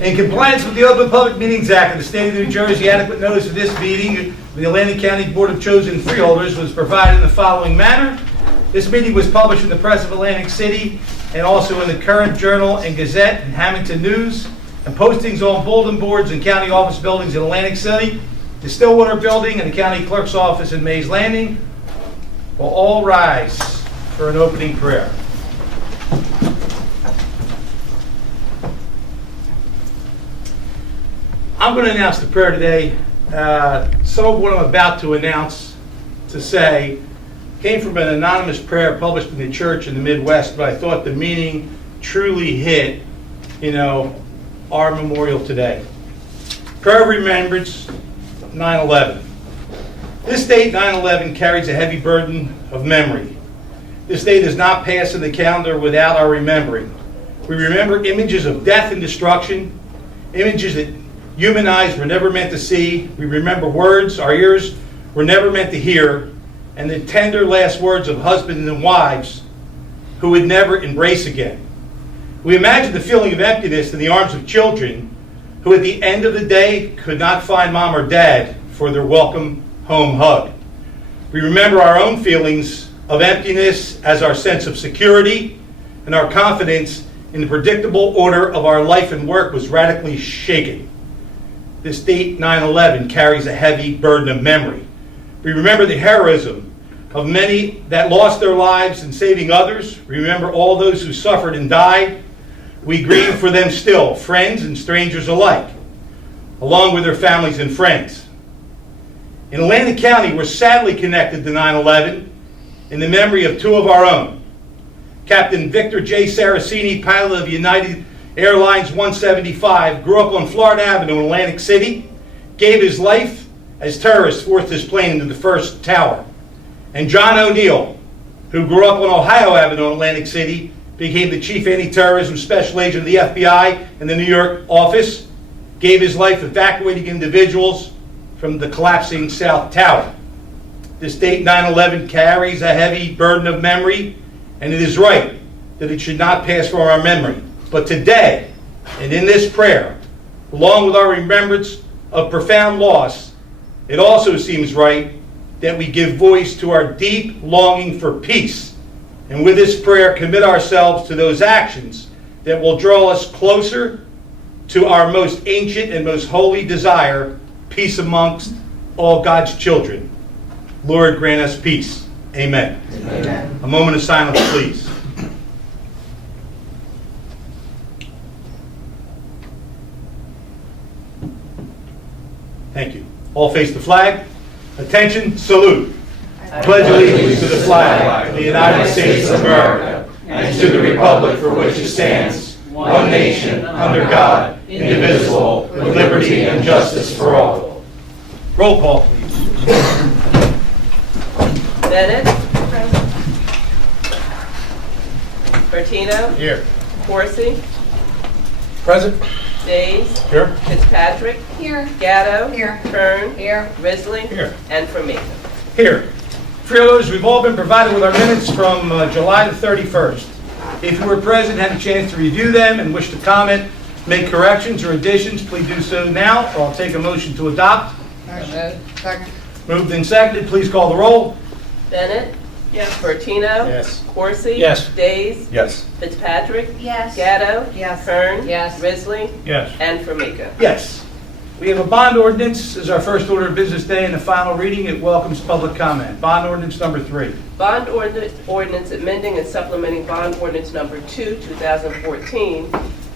In compliance with the Open Public Meetings Act of the State of New Jersey, adequate notice of this meeting, the Atlantic County Board of Chosen Freeholders was provided in the following manner. This meeting was published in the Press of Atlantic City and also in the Current Journal and Gazette and Hamilton News, and postings on bulletin boards and county office buildings in Atlantic City, the Stillwater Building, and the County Clerk's Office in Mays Landing. Will all rise for an opening prayer. I'm going to announce the prayer today. Some of what I'm about to announce, to say, came from an anonymous prayer published in the church in the Midwest, but I thought the meaning truly hit, our memorial today. Prayer of remembrance, 9/11. This date, 9/11, carries a heavy burden of memory. This day does not pass in the calendar without our remembering. We remember images of death and destruction, images that human eyes were never meant to see. We remember words our ears were never meant to hear, and the tender last words of husbands and wives who would never embrace again. We imagine the feeling of emptiness in the arms of children who at the end of the day could not find mom or dad for their welcome home hug. We remember our own feelings of emptiness as our sense of security and our confidence in the predictable order of our life and work was radically shaken. This date, 9/11, carries a heavy burden of memory. We remember the heroism of many that lost their lives in saving others. We remember all those who suffered and died. We grieve for them still, friends and strangers alike, along with their families and friends. In Atlantic County, we're sadly connected to 9/11 in the memory of two of our own. Captain Victor J. Saraceni, pilot of United Airlines 175, grew up on Florida Avenue in Atlantic City, gave his life as terrorists forced his plane into the first tower. And John O'Neill, who grew up on Ohio Avenue in Atlantic City, became the chief anti-terrorism special agent of the FBI in the New York office, gave his life evacuating individuals from the collapsing South Tower. This date, 9/11, carries a heavy burden of memory, and it is right that it should not pass from our memory. But today, and in this prayer, along with our remembrance of profound loss, it also seems right that we give voice to our deep longing for peace. And with this prayer, commit ourselves to those actions that will draw us closer to our most ancient and most holy desire, peace amongst all God's children. Lord, grant us peace. Amen. Amen. A moment of silence, please. Thank you. All face the flag. Attention, salute. I pledge allegiance to the flag of the United States of America and to the republic for which it stands, one nation, under God, indivisible, with liberty and justice for all. Roll call, please. Bennett. Bertino. Here. Corsi. Present. Days. Here. Fitzpatrick. Here. Gatto. Here. Kern. Here. Risley. Here. And Formica. Here. Freeholders, we've all been provided with our minutes from July the 31st. If you were present, had a chance to review them, and wish to comment, make corrections or additions, please do so now, or I'll take a motion to adopt. Second. Moved and seconded, please call the roll. Bennett. Yes. Bertino. Yes. Corsi. Yes. Days. Yes. Fitzpatrick. Yes. Gatto. Yes. Kern. Yes. Risley. Yes. And Formica. Yes. We have a bond ordinance as our first order of business day, and the final reading. It welcomes public comment. Bond ordinance number 3. Bond ordinance amending and supplementing bond ordinance number 2, 2014,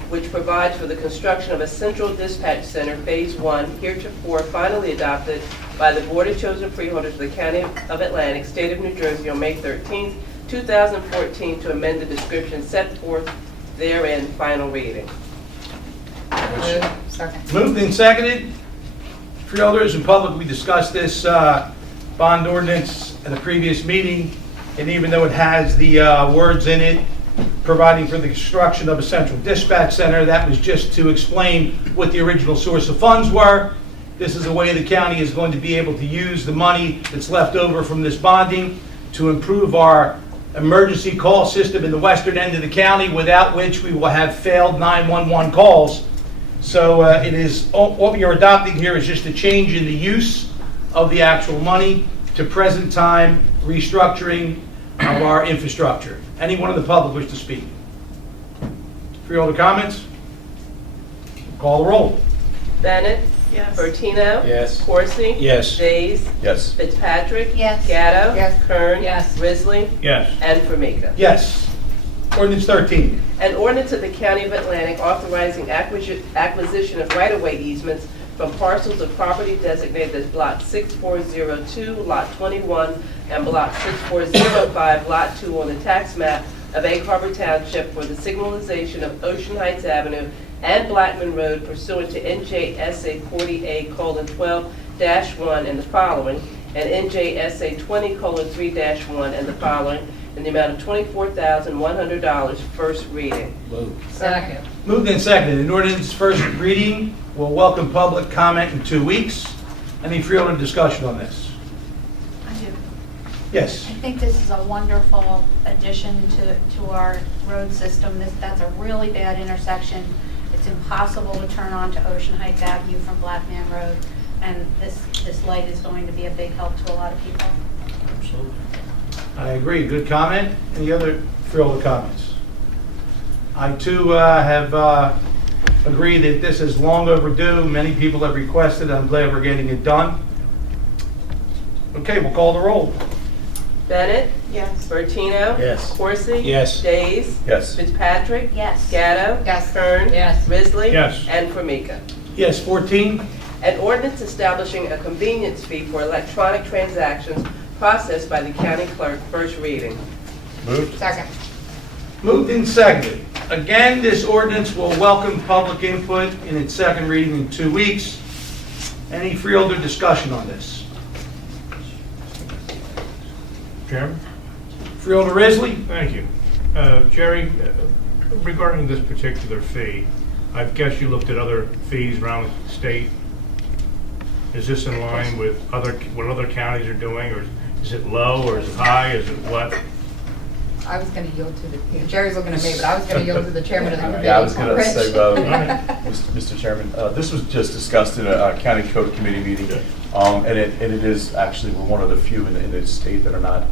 which provides for the construction of a central dispatch center, phase 1, heretofore finally adopted by the Board of Chosen Freeholders of the County of Atlantic, State of New Jersey on May 13, 2014, to amend the description set forth therein, final reading. Second. Moved and seconded. Freeholders and public, we discussed this bond ordinance at a previous meeting, and even though it has the words in it providing for the construction of a central dispatch center, that was just to explain what the original source of funds were. This is a way the county is going to be able to use the money that's left over from this bonding to improve our emergency call system in the western end of the county, without which we will have failed 911 calls So it is, what we are adopting here is just a change in the use of the actual money to present time restructuring of our infrastructure. Anyone in the public wish to speak? Freeholder comments? Call the roll. Bennett. Yes. Bertino. Yes. Corsi. Yes. Days. Yes. Fitzpatrick. Yes. Gatto. Yes. Kern. Yes. Risley. Yes. And Formica. Yes. Ordinance 13. An ordinance of the County of Atlantic authorizing acquisition of right-of-way easements from parcels of property designated as Block 6402, Lot 21, and Block 6405, Lot 2 on the tax map of Egg Harbor Township for the signalization of Ocean Heights Avenue and Blackman Road pursuant to NJSA 40A:12-1 and the following, and NJSA 20:3-1 and the following, in the amount of $24,100, first reading. Move. Second. Moved and seconded. An ordinance first reading will welcome public comment in 2 weeks. Any freeholder discussion on this? I do. Yes. I think this is a wonderful addition to our road system. That's a really bad intersection. It's impossible to turn on to Ocean Heights Avenue from Blackman Road, and this light is going to be a big help to a lot of people. Absolutely. I agree. Good comment. Any other freeholder comments? I too have agreed that this is long overdue. Many people have requested. I'm glad we're getting it done. Okay, we'll call the roll. Bennett. Yes. Bertino. Yes. Corsi. Yes. Days. Yes. Fitzpatrick. Yes. Gatto. Yes. Kern. Yes. Risley. Yes. And Formica. Yes, 14. An ordinance establishing a convenience fee for electronic transactions processed by the county clerk, first reading. Moved. Second. Moved and seconded. Again, this ordinance will welcome public input in its second reading in 2 weeks. Any freeholder discussion on this? Chairman? Freeholder Risley? Thank you. Jerry, regarding this particular fee, I guess you looked at other fees around the state. Is this in line with what other counties are doing, or is it low, or is it high, is it what? I was going to yield to Jerry's looking at me, but I was going to yield to the chairman of the committee. Yeah, I was going to Rich. say, Mr. Chairman, this was just discussed in a county code committee meeting, and it is actually, we're one of the few in the state that are not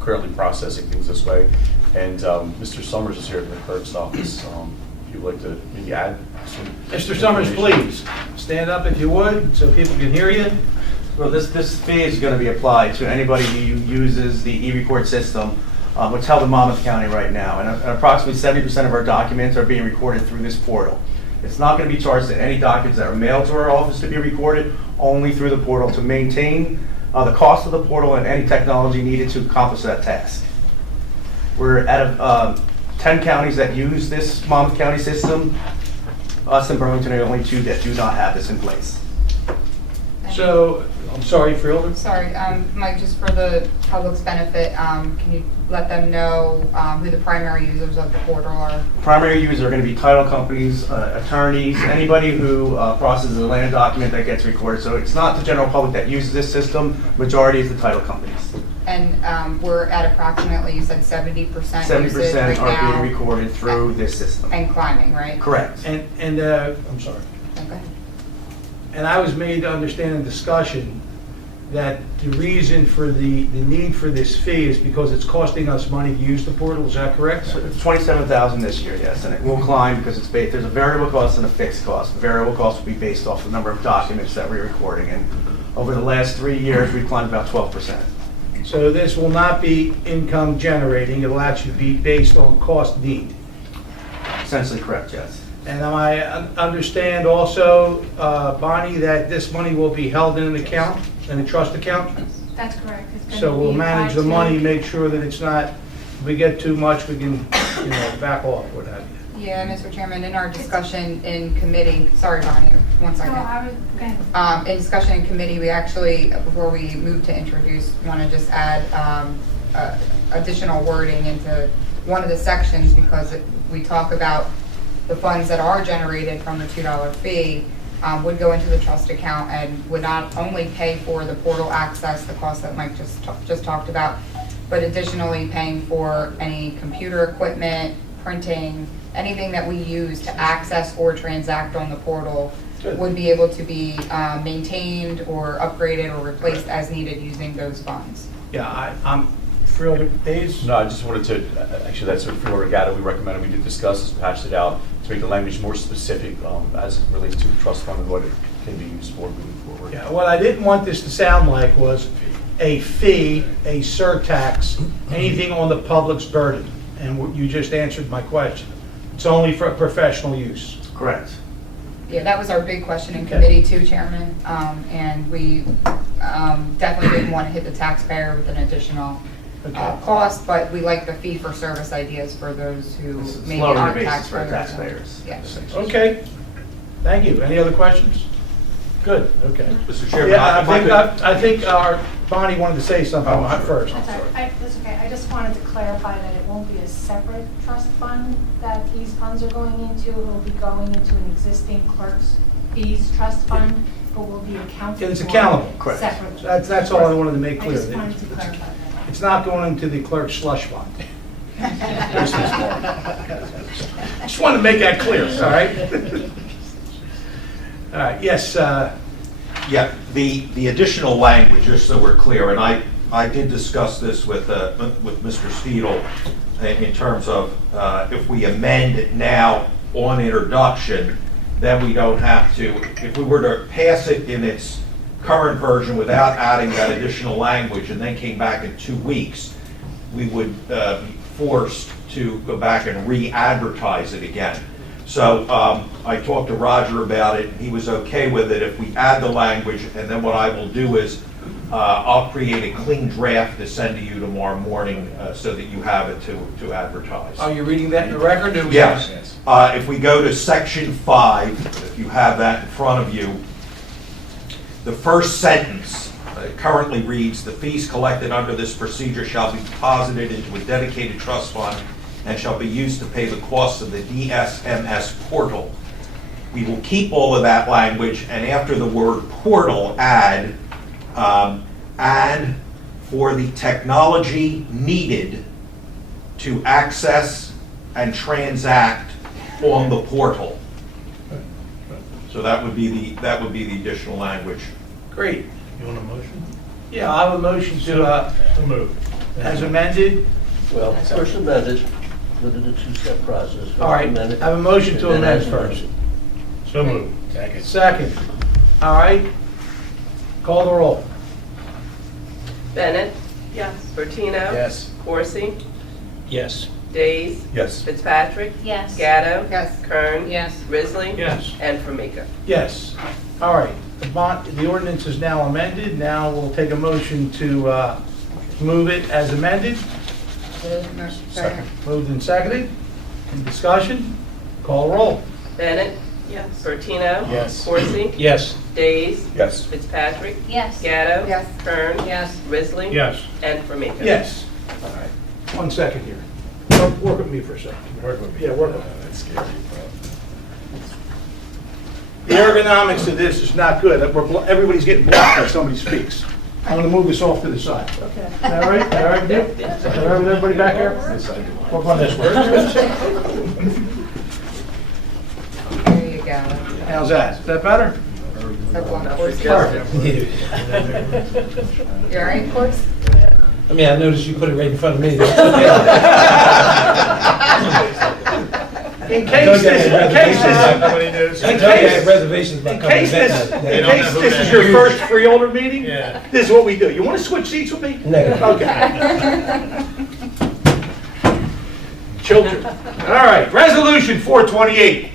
currently processing things this way. And Mr. Summers is here from the clerk's office. If you'd like to maybe add some. Mr. Summers, please, stand up if you would, so people can hear you. Well, this fee is going to be applied to anybody who uses the e-record system, which is held in Monmouth County right now. And approximately 70% of our documents are being recorded through this portal. It's not going to be charged to any documents that are mailed to our office to be recorded, only through the portal to maintain the cost of the portal and any technology needed to accomplish that task. We're out of 10 counties that use this Monmouth County system. Us and Burlington are the only 2 that do not have this in place. So, I'm sorry, freeholder? Sorry, Mike, just for the public's benefit, can you let them know who the primary users of the portal are? Primary users are going to be title companies, attorneys, anybody who processes a land document that gets recorded. So it's not the general public that uses this system. Majority is the title companies. And we're at approximately, you said 70% 70% right are now, being recorded through this system. and climbing, right? Correct. And I'm sorry. Okay. And I was made to understand in discussion that the reason for the need for this fee is because it's costing us money to use the portal. Is that correct? So it's $27,000 this year, yes, and it will climb because there's a variable cost and a fixed cost. The variable cost will be based off the number of documents that we're recording, and over the last 3 years, we've climbed about 12%. So this will not be income generating. It'll actually be based on cost need. Essentially correct, yes. And I understand also, Bonnie, that this money will be held in an account, in a trust account? That's correct. It's gonna So we'll be manage the applied money, to- make sure that it's not, if we get too much, we can, back off, what have you. Yeah, Mr. Chairman, in our discussion in committee, sorry, Bonnie, one No, second. I was, go ahead. In discussion in committee, we actually, before we move to introduce, want to just add additional wording into one of the sections because we talk about the funds that are generated from the $2 fee would go into the trust account and would not only pay for the portal access, the cost that Mike just talked about, but additionally paying for any computer equipment, printing, anything that we use to access or transact on the portal Good. would be able to be maintained or upgraded or replaced as needed using those funds. Yeah, I'm Freeholder Days. No, I just wanted to, actually, that's what Freeholder Gatto we recommended. We did discuss this, hashed it out to make the language more specific as it relates to the trust fund and what it can be used for moving forward. Yeah, what I didn't want this to sound like was a fee, a surtax, anything on the public's burden. And you just answered my question. It's only for professional use. Correct. Yeah, that was our big question in Okay. committee too, Chairman. And we definitely didn't want to hit the taxpayer with an additional Okay. cost, but we like the fee for service ideas for those who It's maybe lowering the aren't basis for taxpayers. taxpayers. Yes. Okay, thank you. Any other questions? Good, okay. Mr. Chairman, Yeah, if I could- I think our, Bonnie wanted to say something first. That's all right. That's okay. I just wanted to clarify that it won't be a separate trust fund that these funds are going into. It will be going into an existing clerk's fees trust fund, but will be accounted for. It's accountable. Correct. Separately. That's all I wanted to make I clear. just wanted to clarify that. It's not going into the clerk's slush fund. Just wanted to make that clear, all right? All right, yes, Yeah, the additional language, just so we're clear, and I did discuss this with Mr. Steedle in terms of if we amend it now on introduction, then we don't have to, if we were to pass it in its current version without adding that additional language and then came back in 2 weeks, we would be forced to go back and re-advertise it again. So I talked to Roger about it, he was okay with it if we add the language, and then what I will do is I'll create a clean draft to send to you tomorrow morning so that you have it to advertise. are you reading that in the record? or- Yes. If we go to section 5, if you have that in front of you, the first sentence currently reads, "The fees collected under this procedure shall be deposited into a dedicated trust fund and shall be used to pay the costs of the DSMS portal." We will keep all of that language, and after the word portal, add for the technology needed to access and transact on the portal. So that would be the additional language. Great. You want a motion? Yeah, I have a motion to, So moved. as amended. Well, first amended, but in a two-step process. First All right, I amended, have a motion to and then amend as first. amended. So moved. Second. All right, call the roll. Bennett? Yes. Bertino? Yes. Coursey? Yes. Days? Yes. Fitzpatrick? Yes. Gatto? Yes. Kern? Yes. Risley? Yes. And Formica. Yes. All right, the ordinance is now amended. Now we'll take a motion to move it as amended. Second. Moved and seconded. In discussion, call the roll. Bennett? Yes. Bertino? Yes. Coursey? Yes. Days? Yes. Fitzpatrick? Yes. Gatto? Yes. Kern? Yes. Risley? Yes. And Formica. Yes. All right, 1 second here. Work with me for a second. Work with me. Yeah, work with me. That's scary. The ergonomics of this is not good. Everybody's getting blocked when somebody speaks. I'm going to move this off to the side. Okay. All right, all right, with you? All right with everybody back here? Work on this one. There you go. How's that? Is that better? So one course. Perfect. You all right, course? I mean, I noticed you put it right in front of me. In case this is your first freeholder meeting, Yeah. this is what we do. You want to switch seats with me? Negative. Okay. Children. All right, resolution 428.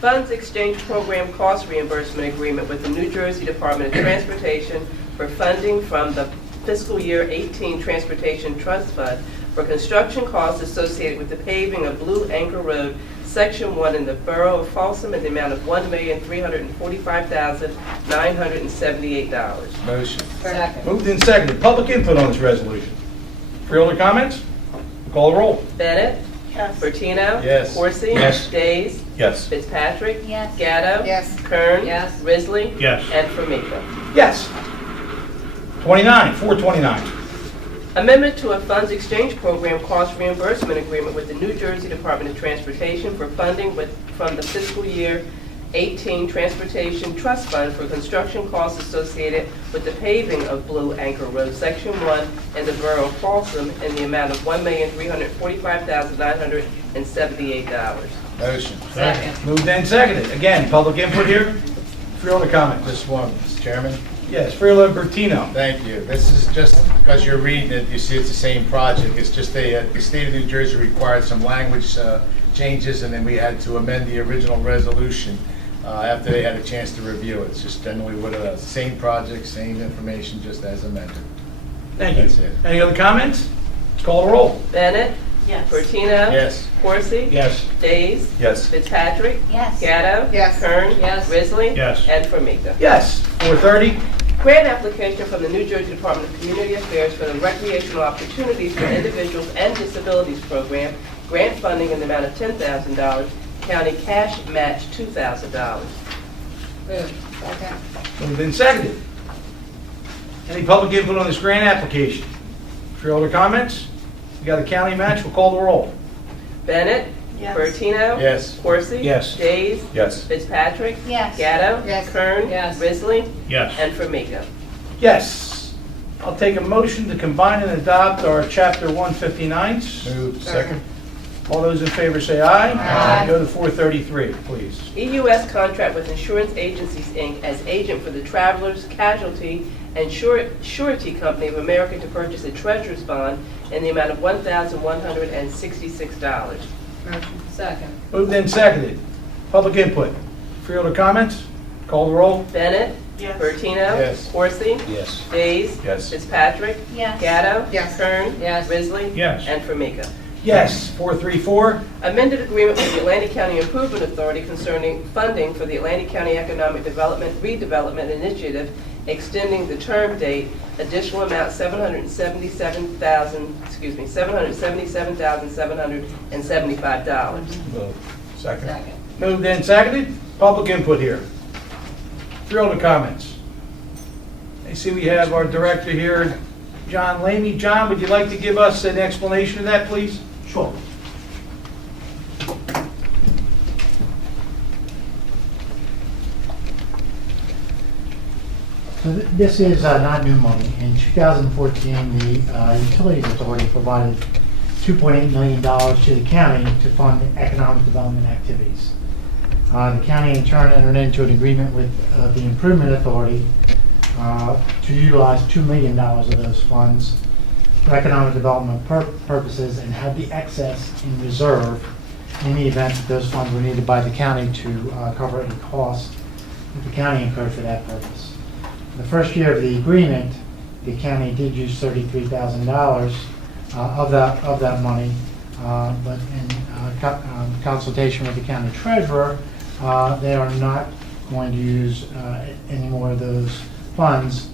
Funds Exchange Program Cost Reimbursement Agreement with the New Jersey Department of Transportation for funding from the fiscal year 18 Transportation Trust Fund for construction costs associated with the paving of Blue Anchor Road, Section 1 in the Borough of Folsom in the amount of $1,345,978. Motion. Second. Moved and seconded. Public input on this resolution. Freeholder comments? Call the roll. Bennett? Yes. Bertino? Yes. Coursey? Yes. Days? Yes. Fitzpatrick? Yes. Gatto? Yes. Kern? Yes. Risley? Yes. And Formica. Yes. 429. Amendment to a funds exchange program cost reimbursement agreement with the New Jersey Department of Transportation for funding from the fiscal year 18 Transportation Trust Fund for construction costs associated with the paving of Blue Anchor Road, Section 1, in the Borough of Folsom in the amount of $1,345,978. Motion. Second. Moved and seconded. Again, public input here. Freeholder comments. Just one, Mr. Chairman. Yes, Freeholder Bertino. Thank you. This is just because you're reading it, you see it's the same project. It's just the state of New Jersey required some language changes, and then we had to amend the original resolution after they had a chance to review it. It's just generally what it is. Same project, same information, just as amended. Thank you. That's it. Any other comments? Let's call the roll. Bennett. Yes. Bertino. Yes. Coursey. Yes. Days. Yes. Fitzpatrick. Yes. Gatto. Yes. Kern. Yes. Risley. Yes. And Formica. Yes. 4:30. Grant application from the New Jersey Department of Community Affairs for the Recreational Opportunities for Individuals and Disabilities Program, grant funding in the amount of $10,000, county cash match $2,000. Move. Second. Moved and seconded. Any public input on this grant application? Freeholder comments? We got a county match. We'll call the roll. Bennett. Yes. Bertino. Yes. Coursey. Yes. Days. Yes. Fitzpatrick. Yes. Gatto. Yes. Kern. Yes. Risley. Yes. And Formica. Yes. I'll take a motion to combine and adopt our Chapter 159s. Moved. Second. All those in favor say aye. Aye. Go to 433, please. EUS contract with Insurance Agencies, Inc. as agent for the Travelers Casualty and Surety Company of America to purchase a treasurer's bond in the amount of $1,166. Motion. Second. Moved and seconded. Public input. Freeholder comments? Call the roll. Bennett. Yes. Bertino. Yes. Coursey. Yes. Days. Yes. Fitzpatrick. Yes. Gatto. Yes. Kern. Yes. Risley. Yes. And Formica. Yes. 434. Amended agreement with the Atlantic County Improvement Authority concerning funding for the Atlantic County Economic Development Redevelopment Initiative, extending the term date, additional amount $777,775. Moved. Second. Second. Moved and seconded. Public input here. Freeholder comments. I see we have our director here, John Lamy. John, would you like to give us an explanation of that, please? Sure. So this is not new money. In 2014, the Utilities Authority provided $2.8 million to the county to fund economic development activities. The county in turn entered into an agreement with the Improvement Authority to utilize $2 million of those funds for economic development purposes and have the excess in reserve in the event that those funds were needed by the county to cover any costs that the county incurred for that purpose. The first year of the agreement, the county did use $33,000 of that money, but in consultation with the county treasurer, they are not going to use any more of those funds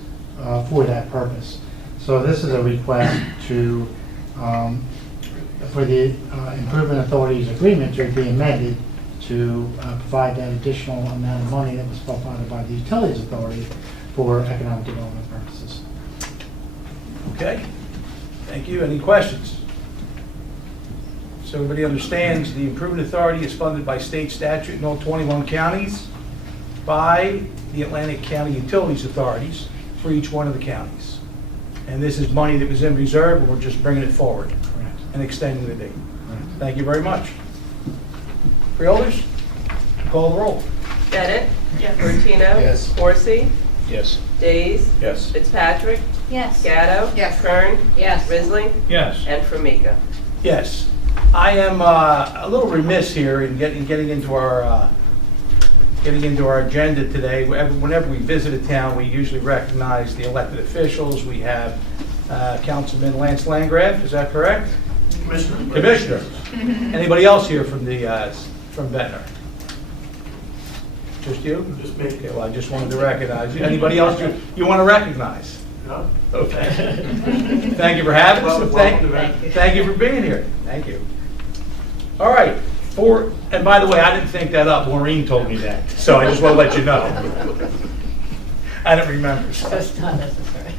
for that purpose. So this is a request to for the Improvement Authority's agreement to be amended to provide that additional amount of money that was provided by the Utilities Authority for economic development purposes. Okay. Thank you. Any questions? So everybody understands the Improvement Authority is funded by state statute in all 21 counties by the Atlantic County Utilities Authorities for each one of the counties. And this is money that was in reserve, and we're just bringing it forward Correct. and extending the date. Correct. Thank you very much. Freeholders, call the roll. Bennett. Yes. Bertino. Yes. Coursey. Yes. Days. Yes. Fitzpatrick. Yes. Gatto. Yes. Kern. Yes. Risley. Yes. And Formica. Yes. I am a little remiss here in getting into our agenda today. Whenever we visit a town, we usually recognize the elected officials. We have Councilman Lance Landgraf, is that correct? Commissioner. Anybody else here from Ventnor? Just you? Just me. Okay, well, I just wanted to recognize you. Anybody else you want to recognize? No? Okay. Thank you for having us. Welcome to Ventnor. Thank you for being here. Thank you. All right. And by the way, I didn't think that up. Maureen told me that, so I just want to let you know. I didn't remember. So. That's not necessary.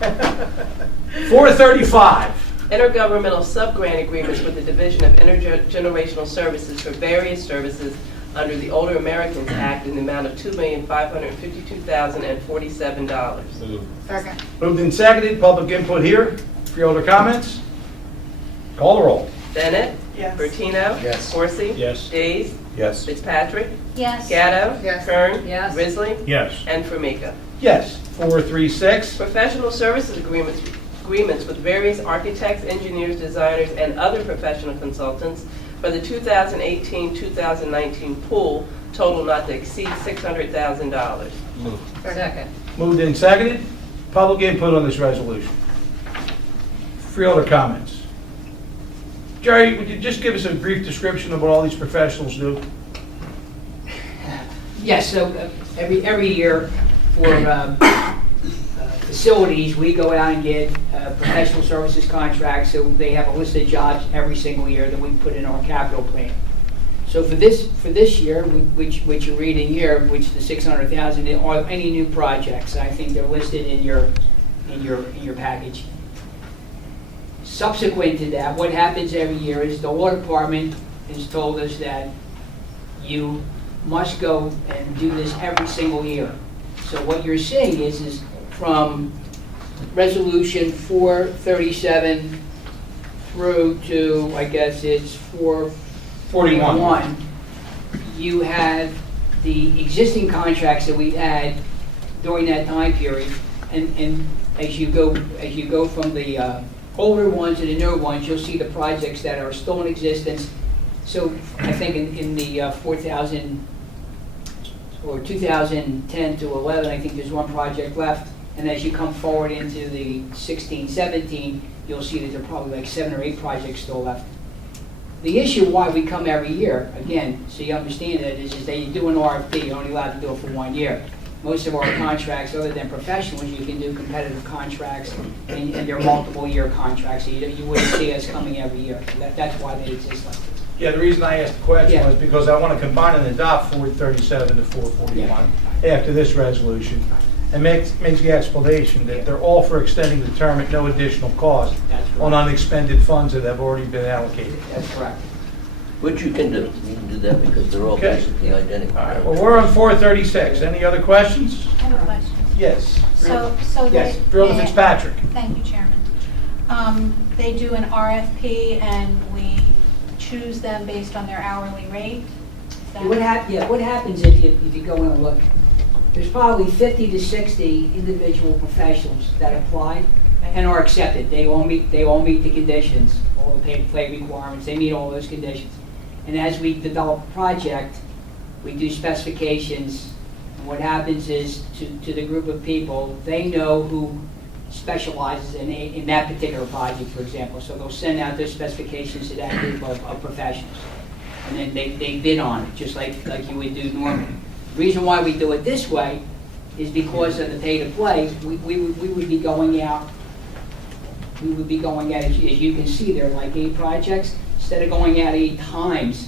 435. Intergovernmental sub-grant agreements with the Division of Intergenerational Services for various services under the Older Americans Act in the amount of $2,552,047. Second. Moved and seconded, public input here. Freeholder comments? Call the roll. Bennett? Yes. Bertino? Yes. Corsi? Yes. Days? Yes. Fitzpatrick? Yes. Gatto? Yes. Kern? Yes. Risley? Yes. And Formica. Yes. 436. Professional services agreements with various architects, engineers, designers, and other professional consultants for the 2018-2019 pool, total not to exceed $600,000. Second. Moved and seconded. Public input on this resolution. Freeholder comments? Jerry, would you just give us a brief description of what all these professionals do? Yes, so every year for facilities, we go out and get professional services contracts, so they have a list of jobs every single year that we put in our capital plan. So for this year, which you're reading here, which the 600,000, are any new projects? I think they're listed in your package. Subsequent to that, what happens every year is the water department has told us that you must go and do this every single year. So what you're seeing is from resolution 437 through to, I guess it's 441, you have the existing contracts that we've had during that time period, and as you go from the older ones to the newer ones, you'll see the projects that are still in existence. So I think in the 2010 to 11, I think there's one project left. And as you come forward into the 16, 17, you'll see that there are probably like 7 or 8 projects still left. The issue why we come every year, again, so you understand it, is that you do an RFP, you're only allowed to do it for 1 year. Most of our contracts, other than professionals, you can do competitive contracts, and they're multiple-year contracts, so you wouldn't see us coming every year. So that's why they exist like this. Yeah, the reason I asked the question Yeah. was because I want to combine and adopt 437 to 441 after this resolution, and makes the explanation that they're all for extending the term at no additional cost That's on right. unexpended funds that have already been allocated. That's correct. Which you can do. You can do that because they're all Okay. basically identical. All right, well, we're on 436. Any other questions? I have a question. Yes. So Yes, they- Freeholder Fitzpatrick. Thank you, Chairman. They do an RFP and we choose them based on their hourly rate? Is that- What happens if you go in and look, there's probably 50 to 60 individual professionals that apply and are accepted. They all meet the conditions, all the pay requirements, they meet all those conditions. And as we develop a project, we do specifications, and what happens is to the group of people, they know who specializes in that particular project, for example. So they'll send out their specifications to that group of professionals. And then they bid on it, just like you would do normally. The reason why we do it this way is because of the pay-to-play. We would be going out, as you can see, there are like 8 projects. Instead of going out 8 times,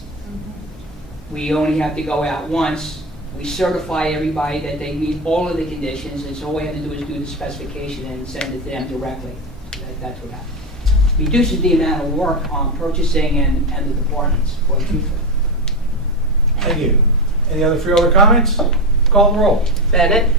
we only have to go out once. We certify everybody that they meet all of the conditions, and so all we have to do is do the specification and send it to them directly. That's what happens. Reduces the amount of work on purchasing and the departments, quite truthfully. Thank you. Any other Freeholder comments? Call the roll. Bennett?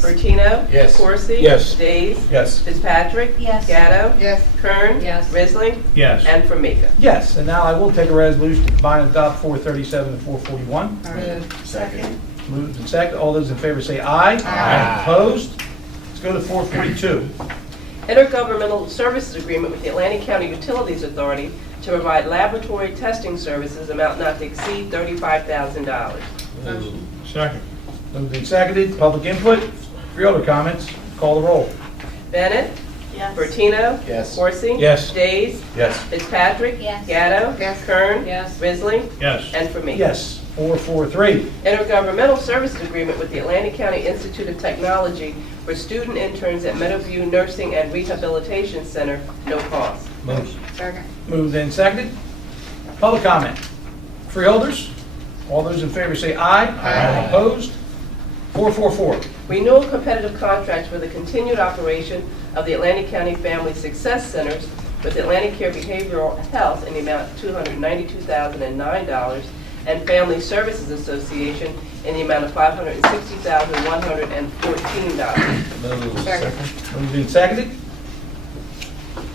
Bertino? Yes. Corsi? Yes. Days? Yes. Fitzpatrick? Yes. Gatto? Yes. Kern? Yes. Risley? Yes. And Formica. Yes, and now I will take a resolution to combine and adopt 437 to 441. Second. Moved and second. All those in favor say aye. Aye. Opposed? Let's go to 442. Intergovernmental Services Agreement with the Atlantic County Utilities Authority to provide laboratory testing services amount not to exceed $35,000. Second. Moved and seconded. Public input. Freeholder comments. Call the roll. Bennett? Yes. Bertino? Yes. Corsi? Yes. Days? Yes. Fitzpatrick? Yes. Gatto? Yes. Kern? Yes. Risley? Yes. And Formica. Yes. 443. Intergovernmental Services Agreement with the Atlantic County Institute of Technology for student interns at Meadowview Nursing and Rehabilitation Center, no cost. Second. Moved and seconded. Public comment. Freeholders? All those in favor say aye. Aye. Opposed? 444. Renewal competitive contracts for the continued operation of the Atlantic County Family Success Centers with Atlantic Care Behavioral Health in the amount of $292,009, and Family Services Association in the amount of $560,114. Second. Moved and seconded.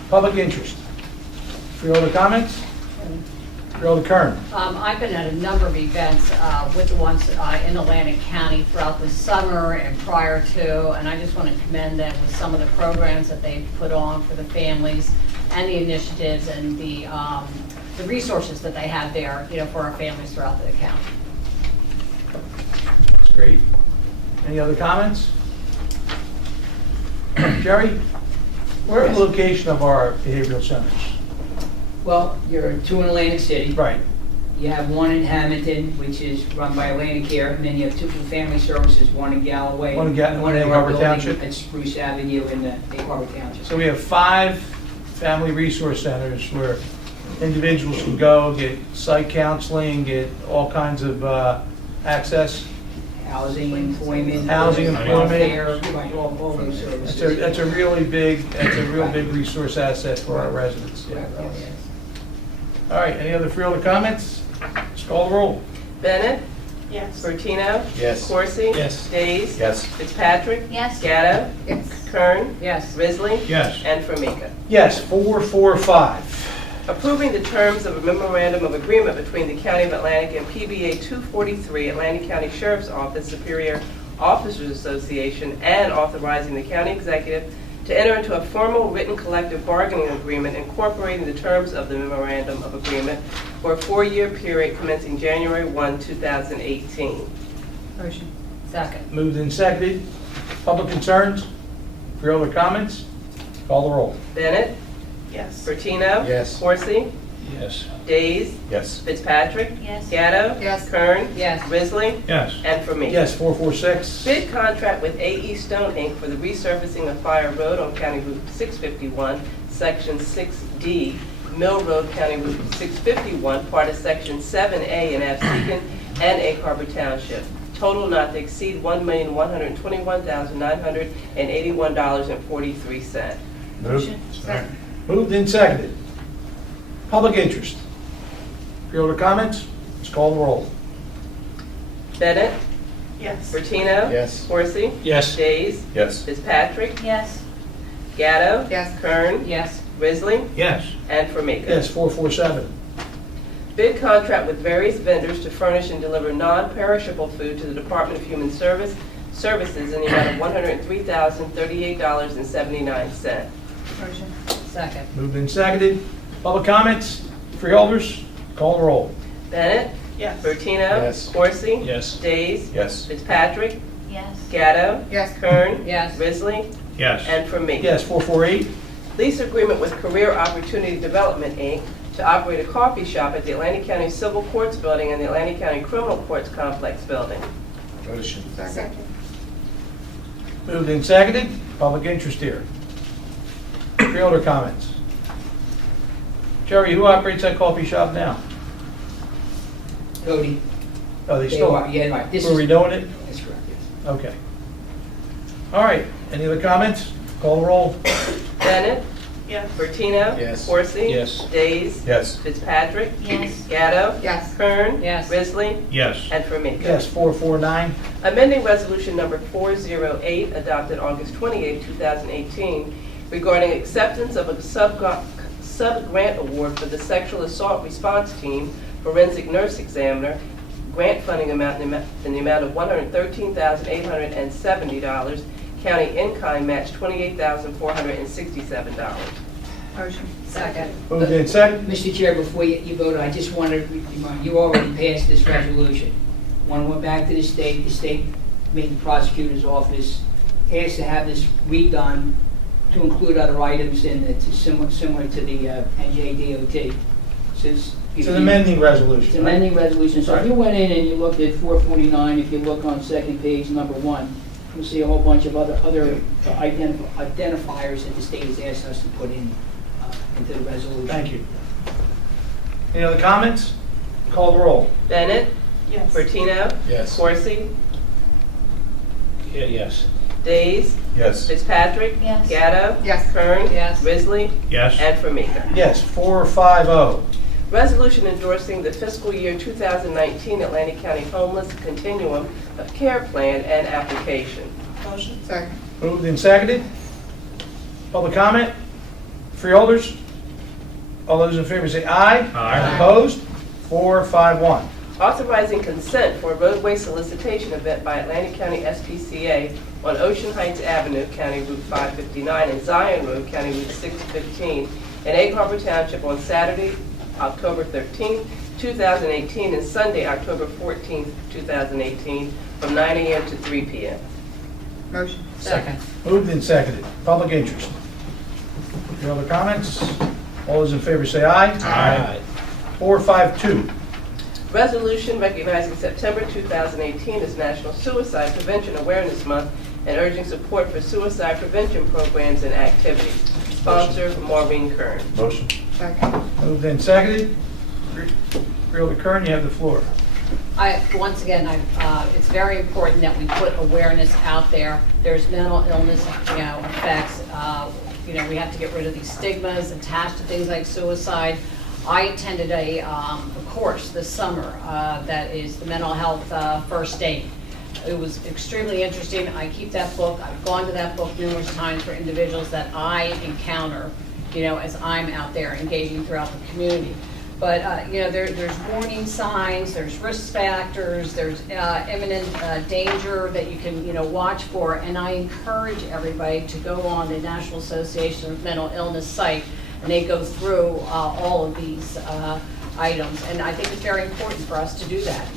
Public interest. Freeholder comments? Freeholder Kern. I've been at a number of events with the ones in Atlantic County throughout the summer and prior to, and I just want to commend them with some of the programs that they've put on for the families and the initiatives and the resources that they have there, for our families throughout the county. That's great. Any other comments? Jerry, where are the location of our behavioral centers? Well, you're two in Atlantic City. Right. You have one in Hamilton, which is run by Atlantic Care, and then you have two for Family Services, one in Galloway. One in Egg our Harbor building Township? At Spruce Avenue in the Egg Harbor Township. So we have 5 family resource centers where individuals can go, get psych counseling, get all kinds of access. Housing, employment. Housing, employment. Care, right, all those services. That's a real big resource asset for our residents. Right, right. All right, any other Freeholder comments? Let's call the roll. Bennett? Yes. Bertino? Yes. Coursey? Yes. Days? Yes. Fitzpatrick? Yes. Gatto? Yes. Kern? Yes. Risley? Yes. And Formica. Yes, 445. Approving the terms of a memorandum of agreement between the County of Atlantic and PBA 243 Atlantic County Sheriff's Office Superior Officers Association, and authorizing the county executive to enter into a formal written collective bargaining agreement incorporating the terms of the memorandum of agreement for a 4-year period commencing January 1, 2018. Motion. Second. Moved and seconded. Public concerns? Freeholder comments? Call the roll. Bennett? Yes. Bertino? Yes. Coursey? Yes. Days? Yes. Fitzpatrick? Yes. Gatto? Yes. Kern? Yes. Risley? Yes. And Formica. Yes, 446. Bid contract with AE Stone Inc. for the resurfacing of Fire Road on County Route 651, Section 6D, Mill Road, County Route 651, part of Section 7A in Absecon and Egg Harbor Township. Total not to exceed $1,121,981.43. Moved. Second. Moved and seconded. Public interest. Freeholder comments? Let's call the roll. Bennett? Yes. Bertino? Yes. Coursey? Yes. Days? Yes. Fitzpatrick? Yes. Gatto? Yes. Kern? Yes. Risley? Yes. And Formica. Yes, 447. Bid contract with various vendors to furnish and deliver non-perishable food to the Department of Human Services in the amount of $103,038.79. Motion. Second. Moved and seconded. Public comments? Freeholders? Call the roll. Bennett? Yes. Bertino? Yes. Coursey? Yes. Days? Yes. Fitzpatrick? Yes. Gatto? Yes. Kern? Yes. Risley? Yes. And Formica. Yes, 448. Lease agreement with Career Opportunity Development, Inc. to operate a coffee shop at the Atlantic County Civil Courts Building and the Atlantic County Criminal Courts Complex Building. Motion. Second. Moved and seconded. Public interest here. Freeholder comments? Jerry, who operates that coffee shop now? Cody. Oh, they still are? Yeah, right. This We're is, redoing it? that's correct, yes. Okay. All right, any other comments? Call the roll. Bennett? Yes. Bertino? Yes. Coursey? Yes. Days? Yes. Fitzpatrick? Yes. Gatto? Yes. Kern? Yes. Risley? Yes. And Formica. Yes, 449. Amending Resolution Number 408, adopted August 28, 2018, regarding acceptance of a sub-grant award for the Sexual Assault Response Team Forensic Nurse Examiner, grant funding amount in the amount of $113,870, county in-kind match $28,467. Motion. Second. Moved and seconded. Mr. Chair, before you vote, I just wanted to remind you, already passed this resolution. When it went back to the state made the prosecutor's office asked to have this redone to include other items in it, similar to the NJDOT. So It's an amending resolution. It's an amending resolution. So if Right. you went in and you looked at 449, if you look on second page, number 1, you'll see a whole bunch of other identifiers that the state has asked us to put in into the resolution. Thank you. Any other comments? Call the roll. Bennett? Yes. Bertino? Yes. Coursey? Yes. Days. Yes. Fitzpatrick. Yes. Gatto. Yes. Kern. Yes. Risley. Yes. And Formica. Yes, 4-5-0. Resolution endorsing the fiscal year 2019 Atlantic County Homeless Continuum of Care Plan and application. Motion. Second. Moved and seconded. Public comment? Freeholders? All those in favor say aye. Aye. Opposed? 4-5-1. Authorizing consent for a roadway solicitation event by Atlantic County SPCA on Ocean Heights Avenue, County Route 559, and Zion Road, County Route 615, in Egg Harbor Township on Saturday, October 13th, 2018, and Sunday, October 14th, 2018, from 9 a.m. to 3 p.m. Motion. Second. Moved and seconded. Public interest. Any other comments? All those in favor say aye. Aye. 4-5-2. Resolution recognizing September 2018 as National Suicide Prevention Awareness Month and urging support for suicide prevention programs and activities. Sponsor, Maureen Kern. Motion. Second. Moved and seconded. Freeholder Kern, you have the floor. Once again, it's very important that we put awareness out there. There's mental illness, effects. We have to get rid of these stigmas attached to things like suicide. I attended a course this summer that is the mental health first aid. It was extremely interesting. I keep that book. I've gone to that book numerous times for individuals that I encounter, as I'm out there engaging throughout the community. But, there's warning signs, there's risk factors, there's imminent danger that you can, watch for. And I encourage everybody to go on the National Association of Mental Illness site, and they go through all of these items. And I think it's very important for us to do that,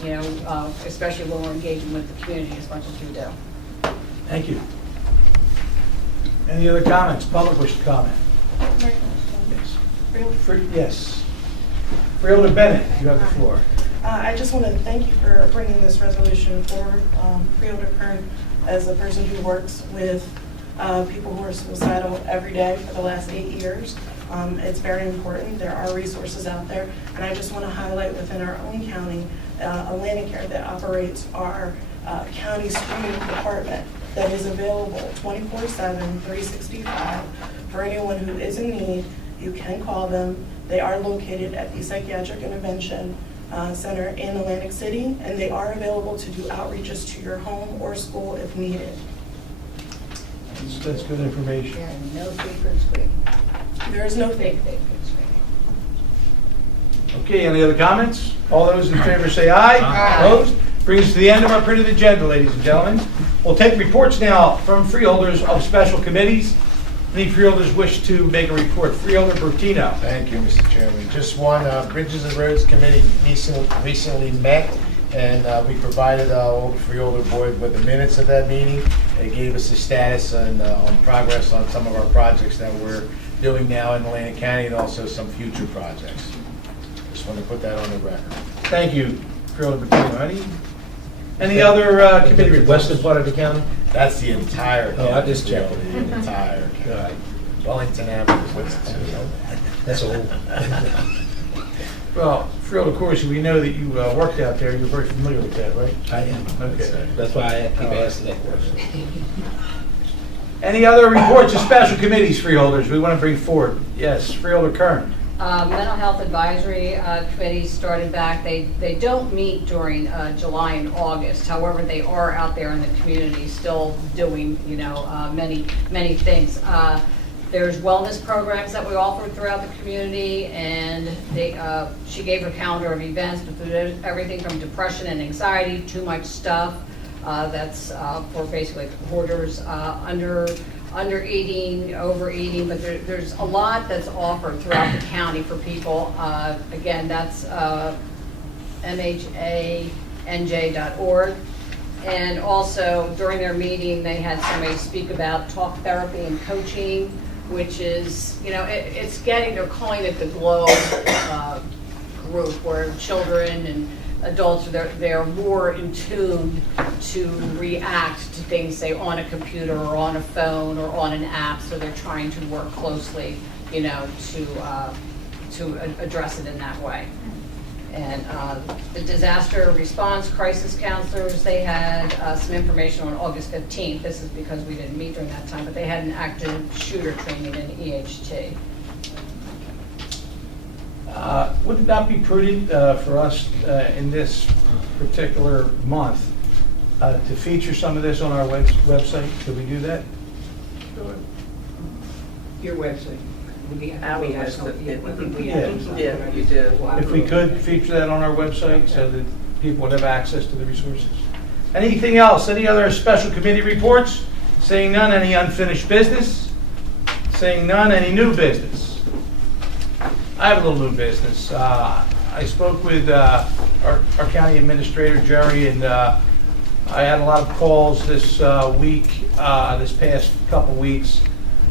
especially when we're engaging with the community as much as we do. Thank you. Any other comments? Public wish to comment? Yes. Yes. Freeholder Bennett, you have the floor. I just want to thank you for bringing this resolution forward. Freeholder Kern, as a person who works with people who are suicidal every day for the last 8 years, it's very important. There are resources out there, and I just want to highlight within our own county, Atlantic Care that operates our county screening department that is available 24/7, 365 for anyone who is in need. You can call them. They are located at the Psychiatric Intervention Center in Atlantic City, and they are available to do outreaches to your home or school if needed. That's good information. Yeah, no fee for screening. There is no fee. Big for screening. Okay, any other comments? All those in favor say aye. Aye. Opposed? Brings us to the end of our printed agenda, ladies and gentlemen. We'll take reports now from freeholders of special committees. Any freeholders wish to make a report? Freeholder Bertino. Thank you, Mr. Chairman. Just one, Bridges and Roads Committee recently met, and we provided all the freeholder board with the minutes of that meeting. They gave us a status and on progress on some of our projects that we're doing now in Atlantic County and also some future projects. Just want to put that on the record. Thank you, Freeholder Bertino. Any other committee The reports? western part of the county? That's the entire Oh, I county. just checked. The entire county. Right. Wellington Avenue is what's it to? That's all. Well, Freeholder Corsi, we know that you worked out there. You're very familiar with that, right? I am. Okay. That's why I keep asking that question. Any other reports of special committees, freeholders, we want to bring forward? Yes, Freeholder Kern. Mental Health Advisory Committee started back. They don't meet during July and August. However, they are out there in the community still doing, many things. There's wellness programs that we offer throughout the community, and she gave her calendar of events, but there's everything from depression and anxiety, too much stuff. That's for basically hoarders, under eating, overeating, but there's a lot that's offered throughout the county for people. Again, that's mhanj.org. And also during their meeting, they had somebody speak about talk therapy and coaching, which is, they're calling it the GLOW group, where children and adults, they're more in tune to react to things, say, on a computer or on a phone or on an app, so they're trying to work closely, to address it in that way. And the disaster response crisis counselors, they had some information on August 15th. This is because we didn't meet during that time, but they had an active shooter training in EHT. Would it not be prudent for us in this particular month to feature some of this on our website? Could we do that? Your website. Our website. Yeah, you do. If we could feature that on our website so that people would have access to the resources. Anything else? Any other special committee reports? Seeing none, any unfinished business? Seeing none, any new business? I have a little new business. I spoke with our county administrator, Jerry, and I had a lot of calls this week, this past couple weeks,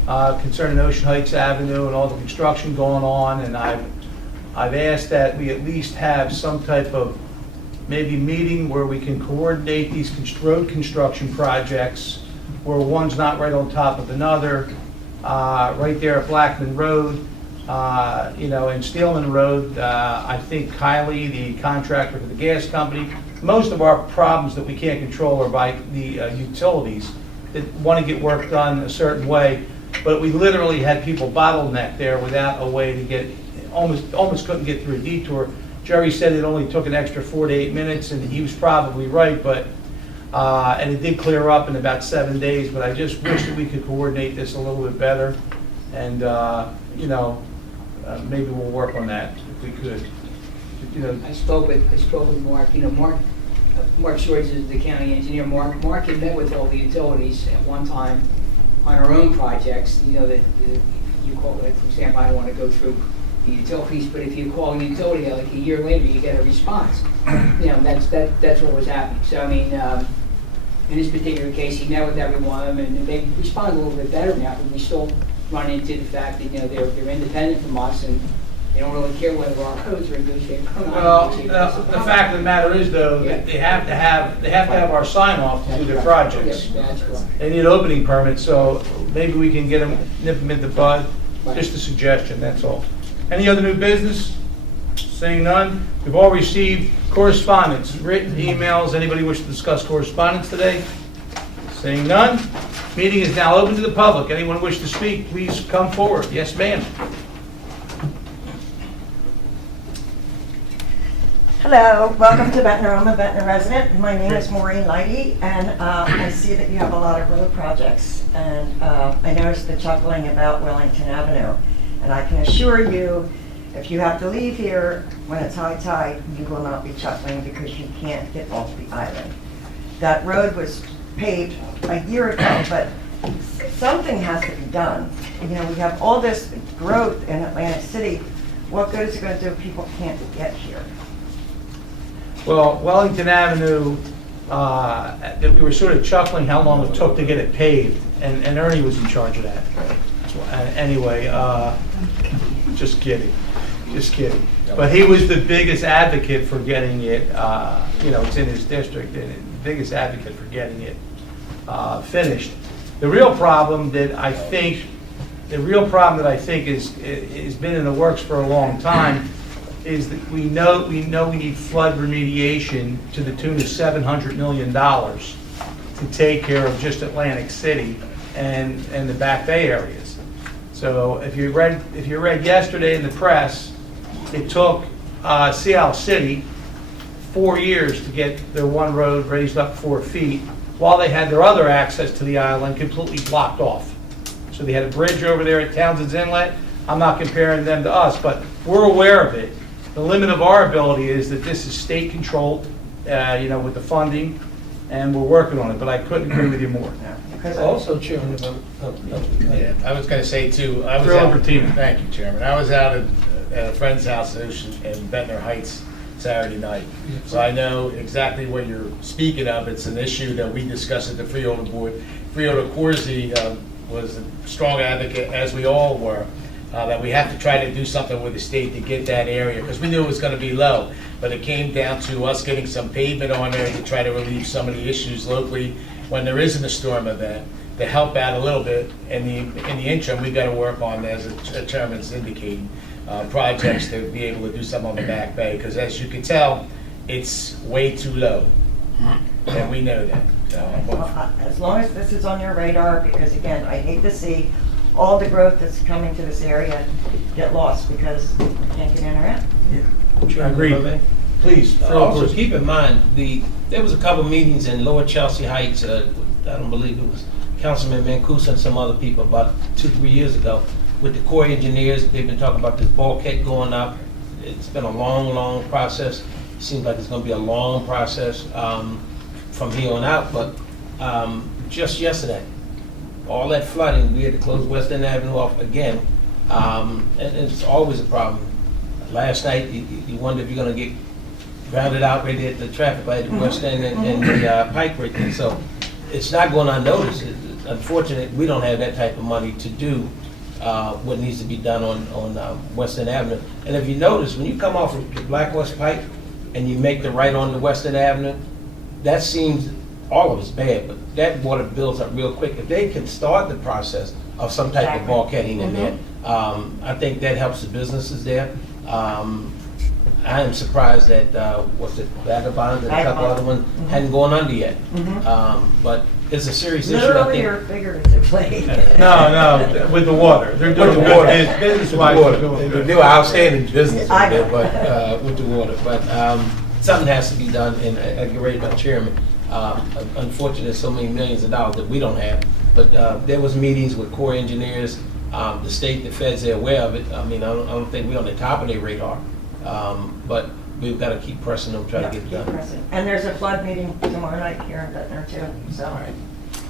concerning Ocean Heights Avenue and all the construction going on, and I've asked that we at least have some type of maybe meeting where we can coordinate these road construction projects where one's not right on top of another, right there at Blackman Road, and Steelman Road. I think Kylie, the contractor for the gas company, most of our problems that we can't control are by the utilities that want to get work done a certain way. But we literally had people bottleneck there without a way to get, almost couldn't get through a detour. Jerry said it only took an extra 4 to 8 minutes, and he was probably right, but, and it did clear up in about 7 days, but I just wish that we could coordinate this a little bit better, and, maybe we'll work on that if we could. I spoke with Mark. Mark Shores is the county engineer. Mark had met with all the utilities at one time on our own projects. That you call, like, for example, I don't want to go through the utilities, but if you call a utility like a year later, you get a response. That's what was happening. So I mean, in this particular case, he met with every one of them, and they respond a little bit better now. But we still run into the fact that they're independent from us, and they don't really care whether our codes are in good shape or not. Well, the fact of the matter is, though, that they have to have our sign off to do their projects. That's right. They need opening permits, so maybe we can get them, nip them in the bud. Just a suggestion, that's all. Any other new business? Seeing none, we've all received correspondence, written emails. Anybody wish to discuss correspondence today? Seeing none, meeting is now open to the public. Anyone wish to speak, please come forward. Yes, ma'am. Hello, welcome to Ventnor. I'm a Ventnor resident. My name is Maureen Lighty, and I see that you have a lot of road projects. And I noticed the chuckling about Wellington Avenue. And I can assure you, if you have to leave here when it's high tide, you will not be chuckling because you can't get off the island. That road was paved a year ago, but something has to be done. We have all this growth in Atlantic City. What good is it going to do if people can't get here? Well, Wellington Avenue, that we were sort of chuckling how long it took to get it paved, and Ernie was in charge of that. Anyway, just kidding. But he was the biggest advocate for getting it, it's in his district, and the biggest advocate for getting it finished. The real problem that I think has been in the works for a long time is that we know we need flood remediation to the tune of $700 million to take care of just Atlantic City and the Back Bay areas. So if you read yesterday in the press, it took Seattle City 4 years to get their one road raised up 4 feet, while they had their other access to the island completely blocked off. So they had a bridge over there at Townsend's Inlet. I'm not comparing them to us, but we're aware of it. The limit of our ability is that this is state controlled, with the funding, and we're working on it, but I couldn't agree with you more. Also, Chairman, Yeah, I was going to say too, thank you, Chairman. I was out at a friend's house in Ventnor Heights Saturday night. So I know exactly what you're speaking of. It's an issue that we discussed at the Freeholder Board. Freeholder Corsi was a strong advocate, as we all were, that we have to try to do something with the state to get that area, because we knew it was going to be low. But it came down to us getting some pavement on there to try to relieve some of the issues locally when there isn't a storm event. to help out a little bit. In the interim, we've got to work on, as the chairman's indicating, projects to be able to do something on the Back Bay, because as you can tell, it's way too low, and we know that. Well, as long as this is on your radar, because again, I hate to see all the growth that's coming to this area get lost because we can't get in or out. I agree. Please, Also, keep in mind, there was a couple meetings in Lower Chelsea Heights, I don't believe it was Councilman Mancuso and some other people about 2-3 years ago with the Corps engineers. They've been talking about this bulkhead going up. It's been a long process. It seems like it's going to be a long process from here on out, but just yesterday, all that flooding, we had to close West End Avenue off again, and it's always a problem. Last night, you wonder if you're going to get grounded out right at the traffic light at West End and the Pike right there. So it's not going unnoticed. It's unfortunate we don't have that type of money to do what needs to be done on West End Avenue. And if you notice, when you come off of the Black Horse Pike and you make the right on the West End Avenue, that seems, all of it's bad, but that water builds up real quick. If they can start the process of some type of bulkheading in there, I think that helps the businesses there. I am surprised that, what's it, Vagabond and a couple other ones hadn't gone under yet. But it's a serious issue, I Literally think. or figuratively? No, with the water. They're doing good business-wise. They do outstanding business I know. with it, but with the water. But something has to be done, and I get ready by the chairman. Unfortunately, there's so many millions of dollars that we don't have. But there was meetings with Corps engineers, the state, the feds, they're aware of it. I mean, I don't think we're on the top of their radar. But we've got to keep pressing them, try to get it done. And there's a flood meeting tomorrow night here in Ventnor too, so.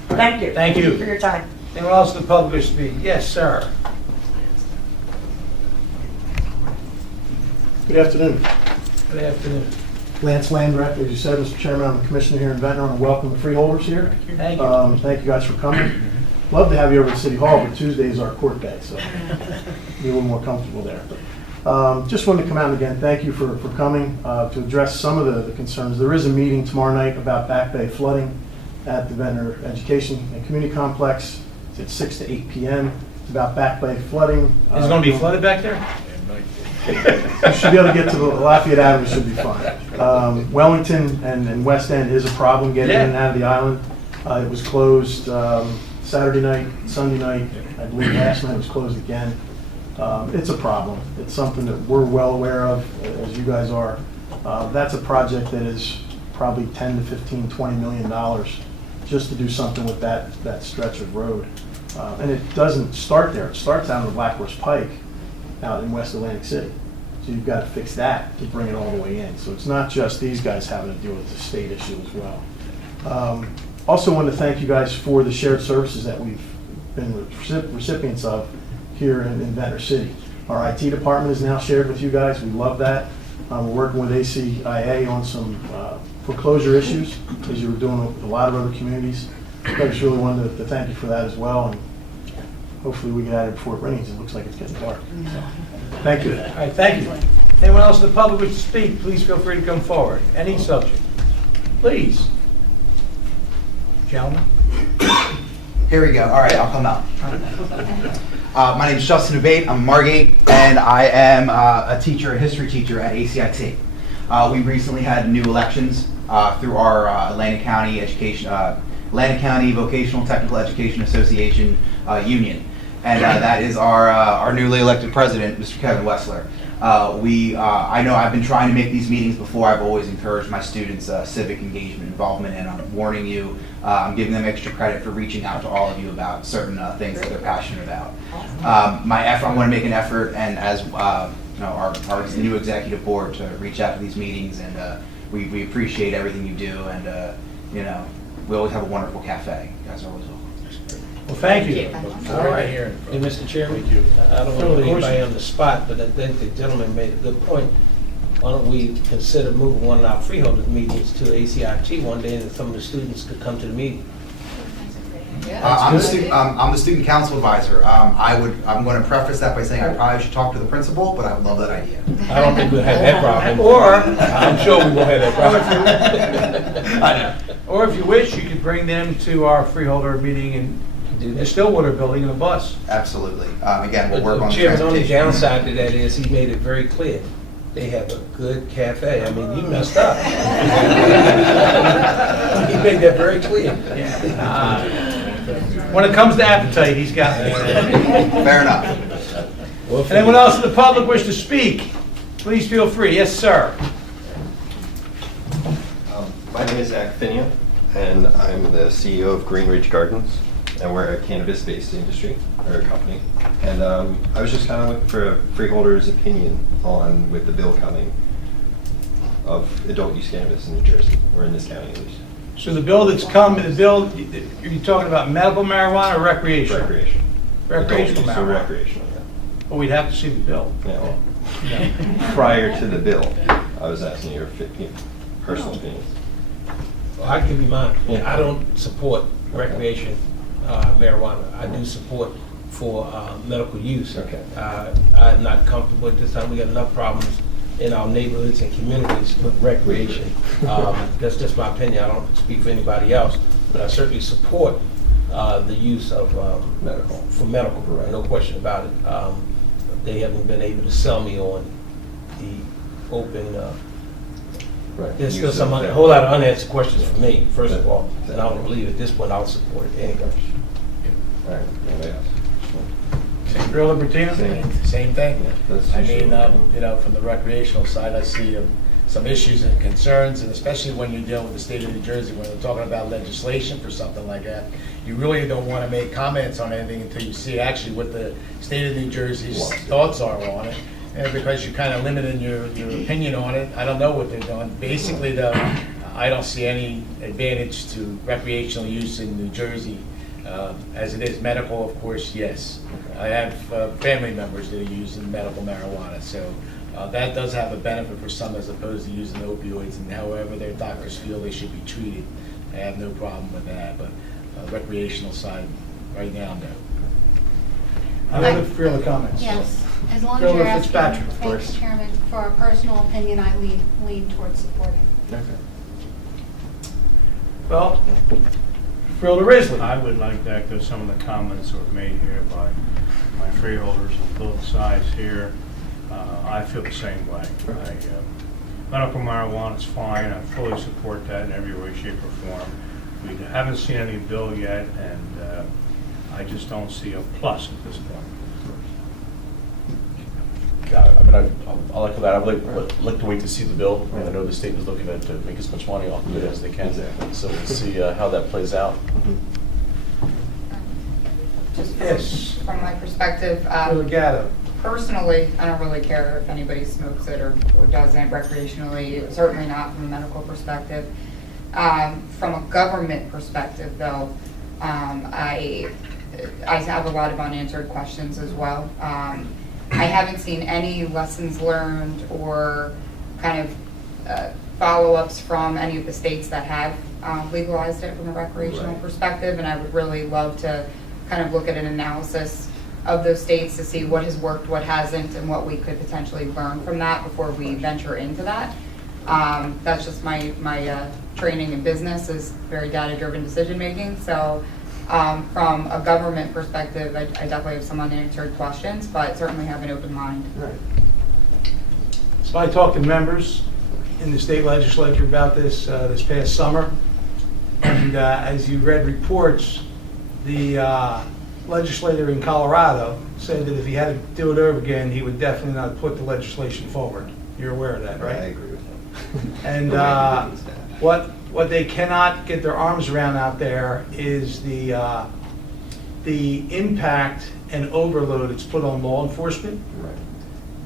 Thank you. Thank you. For your time. Anyone else in the public wish to speak? Yes, sir. Good afternoon. Good afternoon. Lance Landreth, as you said, Mr. Chairman, I'm the commissioner here in Ventnor. I want to welcome the freeholders here. Thank you. Thank you guys for coming. Love to have you over at City Hall, but Tuesday is our court day, so be a little more comfortable there. Just wanted to come out and again, thank you for coming to address some of the concerns. There is a meeting tomorrow night about Back Bay flooding at the Ventnor Education and Community Complex. It's at 6 to 8 p.m. It's about Back Bay flooding. Is it going to be flooded back there? You should be able to get to the Lafayette Avenue, should be fine. Wellington and West End is a problem getting in and out of the island. It was closed Saturday night, Sunday night. I believe last night it was closed again. It's a problem. It's something that we're well aware of, as you guys are. That's a project that is probably $10 to $15, $20 million just to do something with that stretch of road. And it doesn't start there. It starts out on the Black Horse Pike out in West Atlantic City. So you've got to fix that to bring it all the way in. So it's not just these guys having to deal with the state issue as well. Also want to thank you guys for the shared services that we've been recipients of here in Ventnor City. Our IT department is now shared with you guys. We love that. We're working with ACIA on some foreclosure issues, as you were doing with a lot of other communities. I just really wanted to thank you for that as well, and hopefully we get out of it before it rains. It looks like it's getting dark. So, thank you. All right, thank you. Anyone else in the public wish to speak, please feel free to come forward. Any subject. Please. Gentlemen. Here we go. All right, I'll come out. My name is Justin Ubate. I'm Margate, and I am a teacher, a history teacher at ACIT. We recently had new elections through our Atlantic County Vocational Technical Education Association union, and that is our newly elected president, Mr. Kevin Wessler. I know I've been trying to make these meetings before. I've always encouraged my students' civic engagement, involvement, and I'm warning you, I'm giving them extra credit for reaching out to all of you about certain things that they're passionate about. I want to make an effort, and as our new executive board, to reach out to these meetings, and we appreciate everything you do, and we always have a wonderful cafe. You guys are always welcome. Well, thank you. All right. Hey, Mr. Chairman, I don't want to put anybody on the spot, but I think the gentleman made a good point. Why don't we consider moving one of our freeholder meetings to ACIT one day, and some of the students could come to the meeting? I'm the student council advisor. I'm going to preface that by saying I probably should talk to the principal, but I would love that idea. I don't think we'll have that problem. Or I'm sure we won't have that problem. I know. Or if you wish, you could bring them to our freeholder meeting in do the that. Stillwater building in a bus. Absolutely. Again, we'll But work on the Chairman, on the transportation. downside to that is he made it very clear. They have a good cafe. I mean, you messed up. He made that very clear. When it comes to appetite, he's got it. Fair enough. Anyone else in the public wish to speak? Please feel free. Yes, sir. My name is Zach Finia, and I'm the CEO of Green Ridge Gardens, and we're a cannabis-based industry, or a company. And I was just kind of looking for a freeholder's opinion on, with the bill coming, of adult use cannabis in New Jersey, or in this county at least. So the bill that's come, are you talking about medical marijuana or recreational? Recreation. Recreational Adult use or marijuana. recreational, yeah. Well, we'd have to see the bill. Yeah, well, prior to the bill, I was asking your personal opinion. Well, I'll give you mine. Yeah. I don't support recreation marijuana. I do support for medical use. Okay. I'm not comfortable at this time. We got enough problems in our neighborhoods and communities with recreation. That's just my opinion. I don't speak for anybody else, but I certainly support the use of Medical. for medical. No question about it. They haven't been able to sell me on the open. Right. There's still Use some of- a whole lot of unanswered questions for me, first of all, and I don't believe at this point I'll support it anyway. All right, anybody else? Real Libertino? Same thing. That's I just mean, what- from the recreational side, I see some issues and concerns, and especially when you're dealing with the state of New Jersey, when we're talking about legislation for something like that, you really don't want to make comments on anything until you see actually what the state of New Jersey's thoughts are on it. And because you're kind of limiting your opinion on it, I don't know what they're doing. Basically, though, I don't see any advantage to recreational use in New Jersey. As it is medical, of course, yes. I have family members that are using medical marijuana, so that does have a benefit for some as opposed to using opioids, and however their doctors feel they should be treated. I have no problem with that, but recreational side, right now, no. Any other further comments? Yes, as long as Freeholder you're asking, Fitzpatrick, of thank course. you, Chairman, for a personal opinion, I lean towards supporting. Okay. Well, Freeholder Risley. I would like to echo some of the comments that were made here by my freeholders on both sides here. I feel the same way. Medical marijuana is fine. I fully support that in every way, shape, or form. We haven't seen any bill yet, and I just don't see a plus at this point. Got it. I mean, I'll echo that. I would like to wait to see the bill. I mean, I know the state was looking to make as much money off of it as they can. Exactly. So we'll see how that plays out. Just Yes. from my perspective, Freeholder Gatto. personally, I don't really care if anybody smokes it or doesn't recreationally, certainly not from a medical perspective. From a government perspective, though, I have a lot of unanswered questions as well. I haven't seen any lessons learned or kind of follow-ups from any of the states that have legalized it from a recreational Right. perspective, and I would really love to kind of look at an analysis of those states to see what has worked, what hasn't, and what we could potentially learn from that before we venture into that. That's just my training in business is very data-driven decision-making, so from a government perspective, I definitely have some unanswered questions, but certainly have an open mind. So I talked to members in the state legislature about this this past summer, and as you read reports, the legislator in Colorado said that if he had to do it over again, he would definitely not put the legislation forward. You're aware of that, I right? agree with that. And what they cannot get their arms around out there is the impact and overload it's put on law enforcement.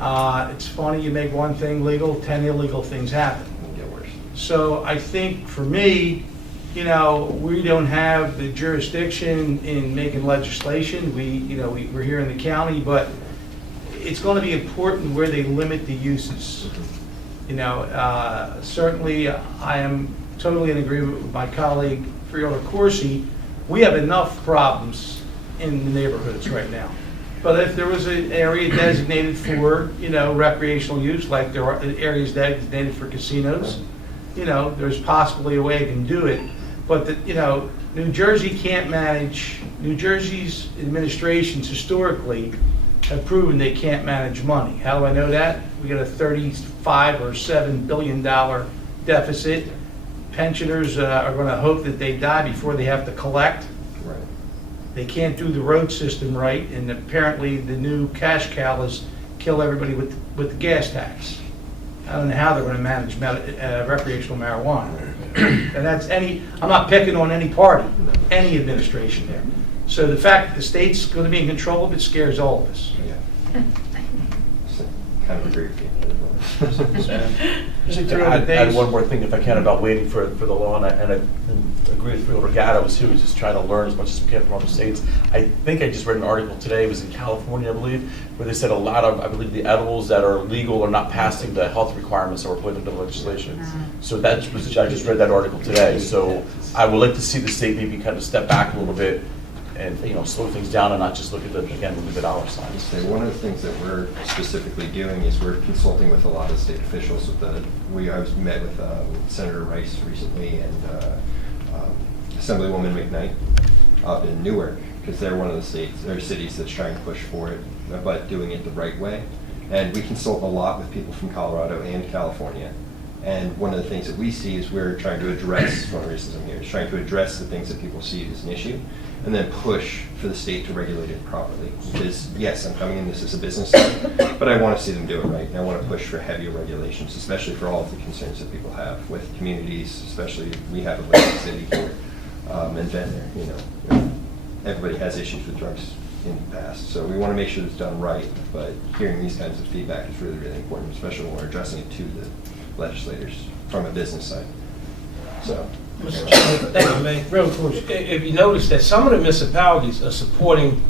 It's funny, you make one thing legal, 10 illegal things happen. It'll get worse. So I think for me, we don't have the jurisdiction in making legislation. We're here in the county, but it's going to be important where they limit the uses. Certainly I am totally in agreement with my colleague Freeholder Corsi. We have enough problems in the neighborhoods right now. But if there was an area designated for, recreational use, like there are areas designated for casinos, there's possibly a way I can do it. But New Jersey can't manage, New Jersey's administrations historically have proven they can't manage money. How do I know that? We got a $35 or $7 billion deficit. Pensioners are going to hope that they die before they have to collect. Right. They can't do the road system right, and apparently the new cash cow is kill everybody with the gas tax. I don't know how they're going to manage recreational marijuana. And that's I'm not picking on any party, any administration there. So the fact that the state's going to be in control of it scares all of us. Yeah. So, kind of agree with you. I had one more thing, if I can, about waiting for the law, and I agree with Freeholder Gatto, who was just trying to learn as much as we can from other states. I think I just read an article today, it was in California, I believe, where they said a lot of, I believe, the edibles that are legal are not passing the health requirements that were put into legislation. So I just read that article today. So I would like to see the state maybe kind of step back a little bit and slow things down and not just look at the dollar signs. So one of the things that we're specifically doing is we're consulting with a lot of state officials. I was met with Senator Rice recently and Assemblywoman McKnight up in Newark, because they're one of the states or cities that's trying to push for it, but doing it the right way. And we consult a lot with people from Colorado and California. And one of the things that we see is we're trying to address, one of the reasons I'm here, is trying to address the things that people see as an issue, and then push for the state to regulate it properly. Because yes, I'm coming in this as a business, but I want to see them do it right. And I want to push for heavier regulations, especially for all of the concerns that people have with communities, especially we have a Atlantic City here, and Ventnor, everybody has issues with drugs in the past. So we want to make sure it's done right, but hearing these kinds of feedback is really, really important, especially when we're addressing it to the legislators from a business side. So. Mr. Chairman, thank you, Mayor. If you notice that some of the municipalities are supporting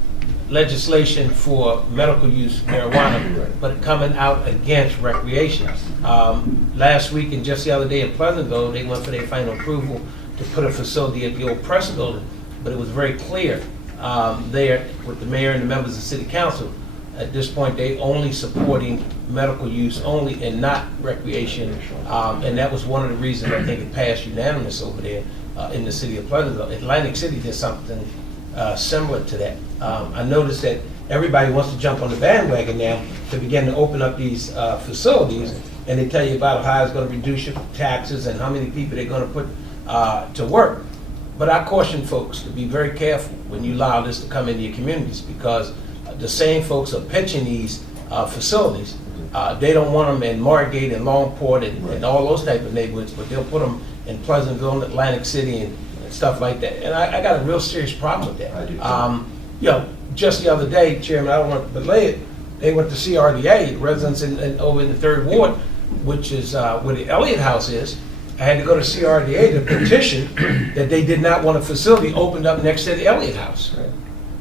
legislation for medical use marijuana, but coming out against recreation. Last week and just the other day in Pleasantville, they went for their final approval to put a facility at the old press building, but it was very clear there with the mayor and the members of the city council. At this point, they only supporting medical use only and not recreation. And that was one of the reasons I think it passed unanimous over there in the city of Pleasantville. Atlantic City did something similar to that. I noticed that everybody wants to jump on the bandwagon now to begin to open up these facilities, and they tell you about how it's going to reduce your taxes and how many people they're going to put to work. But I caution folks to be very careful when you allow this to come into your communities, because the same folks are pitching these facilities. They don't want them in Margate and Longport and all those type of neighborhoods, but they'll put them in Pleasantville and Atlantic City and stuff like that. And I got a real serious problem with that. I do too. Just the other day, Chairman, I don't want to belay it, they went to CRDA, residents over in the 3rd Ward, which is where the Elliott House is. I had to go to CRDA to petition that they did not want a facility opened up next to the Elliott House.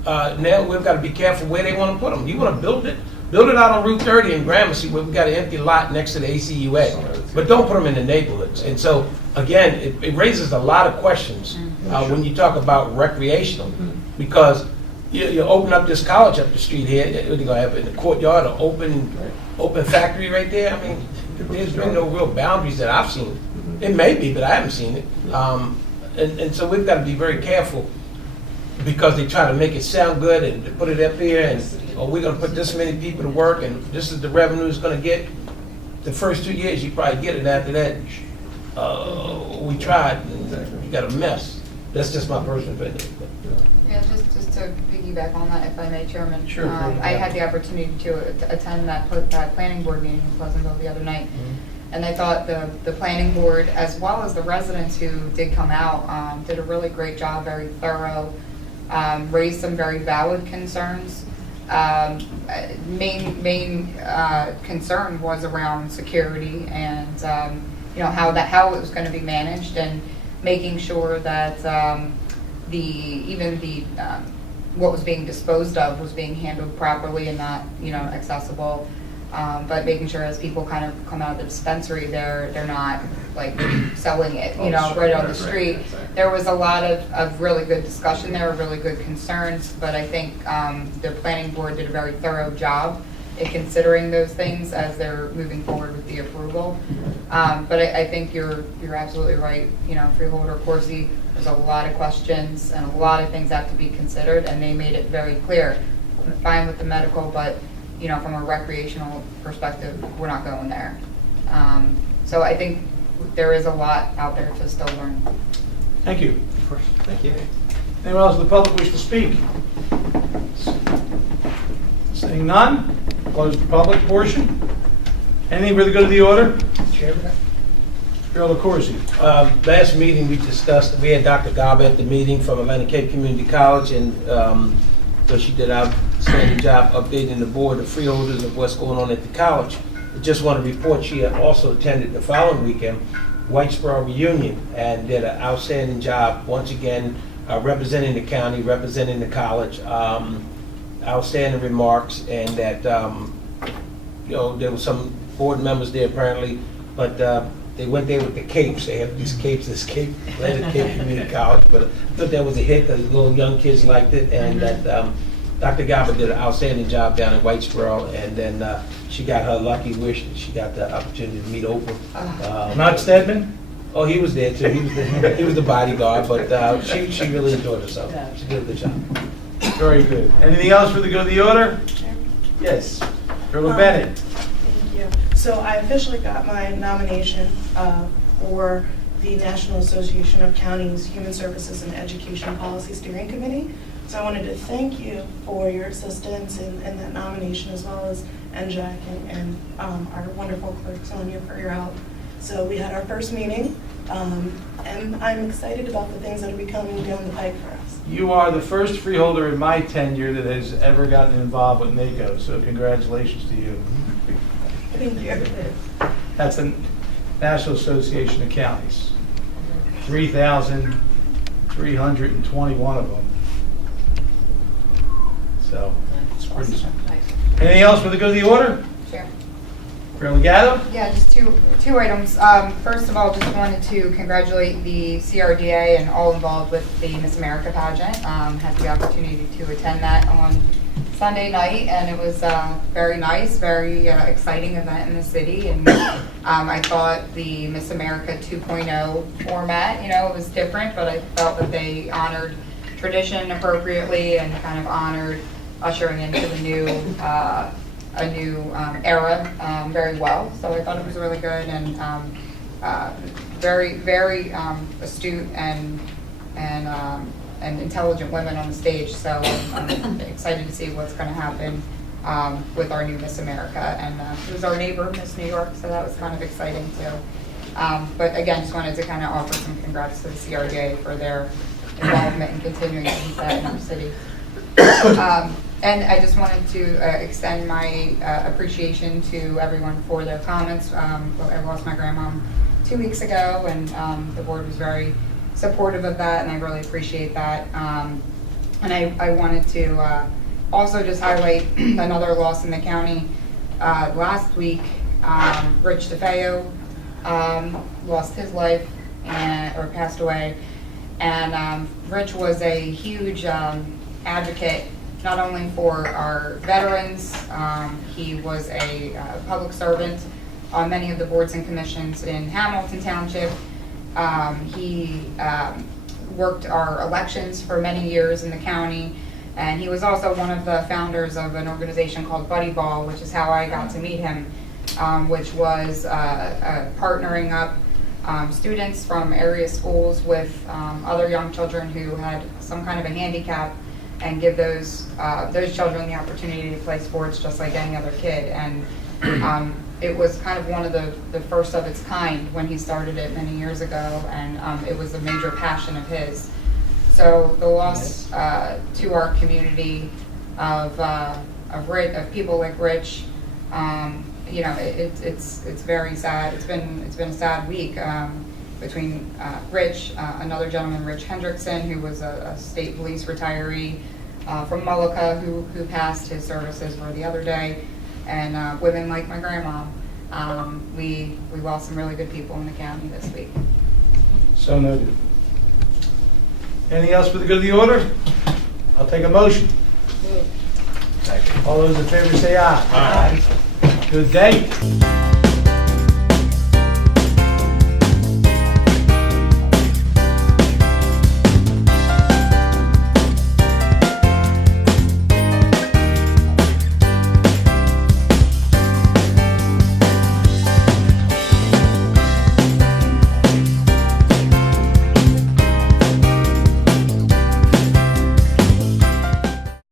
Now we've got to be careful where they want to put them. You want to build it out on Route 30 in Gramercy where we've got an empty lot next to the ACUA. But don't put them in the neighborhoods. And so, again, it raises a lot of questions when you talk about recreational, because you open up this college up the street here, what are you going to have in the courtyard, an open factory right there? I mean, there's been no real boundaries that I've seen. It may be, but I haven't seen it. And so we've got to be very careful, because they try to make it sound good and put it up here and we're going to put this many people to work and this is the revenue it's going to get. The first 2 years you probably get it. After that, we tried and you got a mess. That's just my personal opinion. Yeah, just to piggyback on that, if I may, Chairman. Sure. I had the opportunity to attend that planning board meeting in Pleasantville the other night. And I thought the planning board, as well as the residents who did come out, did a really great job, very thorough, raised some very valid concerns. Main concern was around security and how it was going to be managed, and making sure that what was being disposed of was being handled properly and not accessible. But making sure as people kind of come out of the dispensary, they're not like selling it, right on the street. There was a lot of really good discussion there, really good concerns, but I think the planning board did a very thorough job in considering those things as they're moving forward with the approval. But I think you're absolutely right. You know, Freeholder Corsi, there's a lot of questions and a lot of things have to be considered, and they made it very clear. I'm fine with the medical, but you know, from a recreational perspective, we're not going there. So I think there is a lot out there to still learn. Thank you. Thank you. Anyone else in the public wish to speak? Seeing none, close the public portion. Anything for the good of the order? Chairman? Freeholder Corsi. Last meeting, we discussed, we had Dr. Gaba at the meeting from Atlantic Cape Community College, and so she did an outstanding job updating the board of freeholders of what's going on at the college. I just want to report she had also attended the following weekend, Whitesboro reunion, and did an outstanding job, once again, representing the county, representing the college, outstanding remarks, and that, you know, there were some board members there apparently, but they went there with the capes. They have these capes, this Cape, Atlantic Cape Community College, but I thought that was a hit. The little young kids liked it, and that Dr. Gaba did an outstanding job down in Whitesboro, and then she got her lucky wish that she got the opportunity to meet Oprah. Not Stedman? Oh, he was there too. He was the bodyguard, but she really enjoyed herself. She did a good job. Very good. Anything else for the good of the order? Yes. Freeholder Bennett. Thank you. So I officially got my nomination for the National Association of Counties Human Services and Education Policy Steering Committee. So I wanted to thank you for your assistance in that nomination, as well as NJAC and our wonderful clerk Sonia for your help. So we had our first meeting, and I'm excited about the things that will be coming down the pike for us. You are the first freeholder in my tenure that has ever gotten involved with NACO, so congratulations to you. Thank you. That's the National Association of Counties. 3,321 of them. So, it's pretty. Anything else for the good of the order? Sure. Freeholder Gatto? Yeah, just two items. First of all, just wanted to congratulate the CRDA and all involved with the Miss America pageant. Had the opportunity to attend that on Sunday night, and it was very nice, very exciting event in the city. And I thought the Miss America 2.0 format, you know, it was different, but I felt that they honored tradition appropriately and kind of honored ushering into the new a new era very well. So I thought it was really good and very astute and intelligent women on the stage. So I'm excited to see what's going to happen with our new Miss America. And it was our neighbor, Miss New York, so that was kind of exciting too. But again, just wanted to kind of offer some congrats to the CRDA for their involvement in continuing to keep that in our city. And I just wanted to extend my appreciation to everyone for their comments. I lost my grandma 2 weeks ago, and the board was very supportive of that, and I really appreciate that. And I wanted to also just highlight another loss in the county. Last week, Rich DeFeo lost his life or passed away. And Rich was a huge advocate, not only for our veterans. He was a public servant on many of the boards and commissions in Hamilton Township. He worked our elections for many years in the county, and he was also one of the founders of an organization called Buddy Ball, which is how I got to meet him, which was partnering up students from area schools with other young children who had some kind of a handicap, and give those children the opportunity to play sports just like any other kid. And it was kind of one of the first of its kind when he started it many years ago, and it was a major passion of his. So the loss to our community of people like Rich, you know, it's very sad. It's been a sad week between Rich, another gentleman, Rich Hendrickson, who was a state police retiree from Mullica, who passed. His services were the other day, and women like my grandma. We lost some really good people in the county this week. So noted. Anything else for the good of the order? I'll take a motion. All those in favor say aye. Aye. Good day.